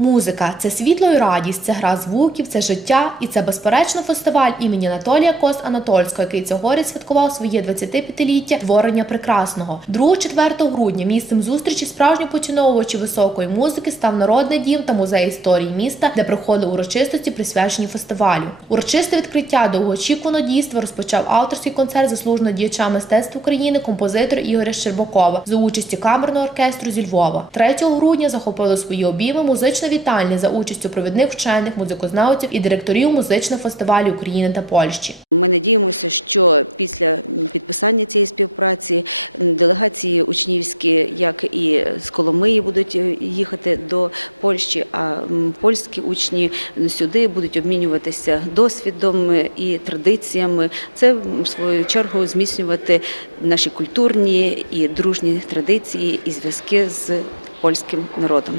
Музика це світло і радість, це гра звуків, це життя, і це безперечно фестиваль імені Анатолія Кос Анатольського, який цьогоріч святкував своє 25-ліття творення прекрасного. 2-4 грудня місцем зустрічі справжніх поціновувачів високої музики став народний дім та музей історії міста, де проходили урочистості, присвячені фестивалю. Урочисте відкриття довгоочікуваного дійства розпочав авторський концерт заслуженого діяча мистецтв України, композитора Ігоря Щербакова за участі камерного оркестру зі Львова. 3 грудня захопили свої обійми музична вітальня за участю провідних вчених, музикознавців і директорів музичних фестивалів України та Польщі. Ми надіємося, що після підписання цієї співпраці делегації учнівські, як і з Коломиї, будуть їхати до Польщі, а польські учні сюди будуть обмінюватися досвідом і традиціями. Це в свою чергу зміцнювати наші культурні і дружні традиції і зв'язки з польським народом.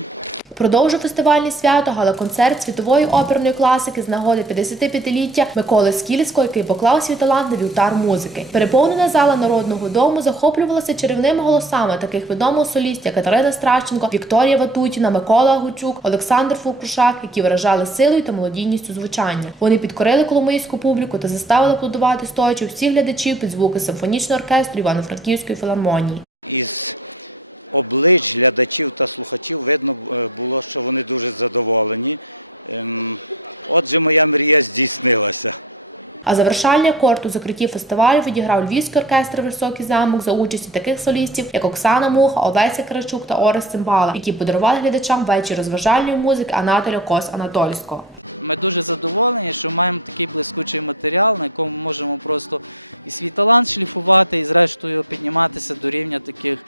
Продовжив фестивальне свято гала-концерт світової оперної класики з нагоди 55-ліття Миколи Скільського, який поклав свій талант на вівтар музики. Переповнена зала народного дому захоплювалася чарівними голосами таких відомих солістів, як Катерина Страченко, Вікторія Ватутіна, Микола Гучук, Олександр Фукрушак, які виражали силою та мелодійністю звучання. Вони підкорили коломийську публіку та заставили аплодувати стоячи всіх глядачів під звуки симфонічного оркестру Івано-Франківської філармонії. Із облич глядачів та слухачів видно е, було, що вони дуже задоволені. Ем, Отже, моя мрія здійснилася. А завершальний акорд у закритті фестивалю відіграв Львівський оркестр Високий замок за участі таких солістів, як Оксана Муха, Олеся Карачук та Орес Цимбала, які подарували глядачам вечір розважальної музики Анатолія Кос Анатольського. Ми дуже задоволені, що маємо такий блискучий матеріал, на якому можемо просто і свій талант шліфувати, і зрештою підніматися до рівня таких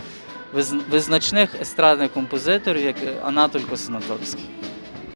визначних естрадних композиторів, як Анатоль Косанатольський.